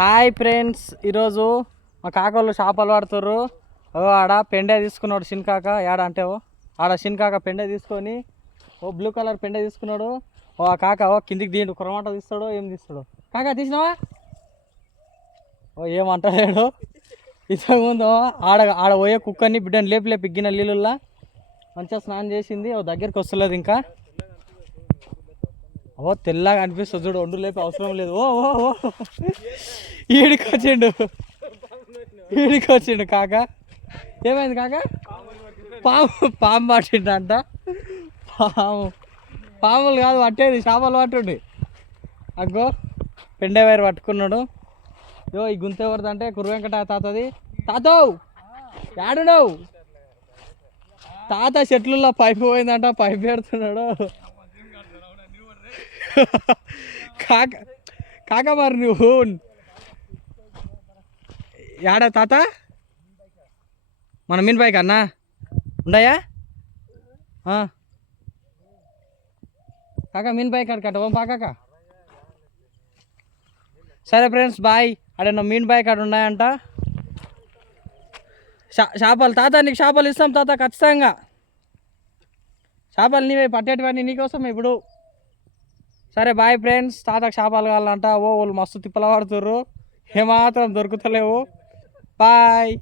Hi friends, ఈరోజు మా కాకోళ్ళు చేపలు పడుతుర్రు. ఆడ పెండే తీసుకున్నాడు చిన్నకాక. ఏడ అంటే ఆడ చిన్నకాక పెండే తీసుకొని బ్లూ కలర్ పెండే తీసుకున్నాడు. ఆ కాక కిందికి దీండు కురమాట తీస్తాడు. ఏం తీస్తాడు కాక తీసినావా? ఏమంటలేడు. ఇంతకుముందు ఆడ ఆడ పోయే కుక్కర్ని బిడ్డని లేపి లేపి ఇగ్గిన నీళ్ళల్లో మంచిగా స్నానం చేసింది. దగ్గరికి వస్తలేదు ఇంకా. తెల్లగా అనిపిస్తుంది చూడు. ఒండు లేపి అవసరం లేదు. ఓ ఓ ఓ ఈడికి వచ్చిండు కాక. ఏమైంది కాక? పాము పట్టిండంట. పాములు కాదు పట్టేది, చేపలు పట్టుండి. అగ్గో పెండే వైర్ పట్టుకున్నాడు. ఈ గుంత ఎవరిదంటే కుర్రవెంకట తాతది. తాతో యాడున్నావు? తాత చెట్లలో పైపు పోయిందంట, పైపు పెడుతున్నాడు. కాక కాక మరి నువ్వు యాడా తాత? మన మీన్ బైక్ అన్నా ఉండయా కాక? మీన్ బైక్ అడకట పాకాక. సరే ఫ్రెండ్స్ బాయ్. అడేనా మీన్ బైక్ అక్కడ ఉన్నాయంట. చేపలు తాత, నీకు చేపలు ఇస్తాం తాత ఖచ్చితంగా. చేపలు నీవే పట్టేటివన్నీ నీకోసం ఇప్పుడు. సరే బాయ్ ఫ్రెండ్స్. తాతకు చేపలు కావాలంట. వాళ్ళు మస్తు తిప్పల పడుతుర్రు, ఏమాత్రం దొరుకుతలేవు. బాయ్.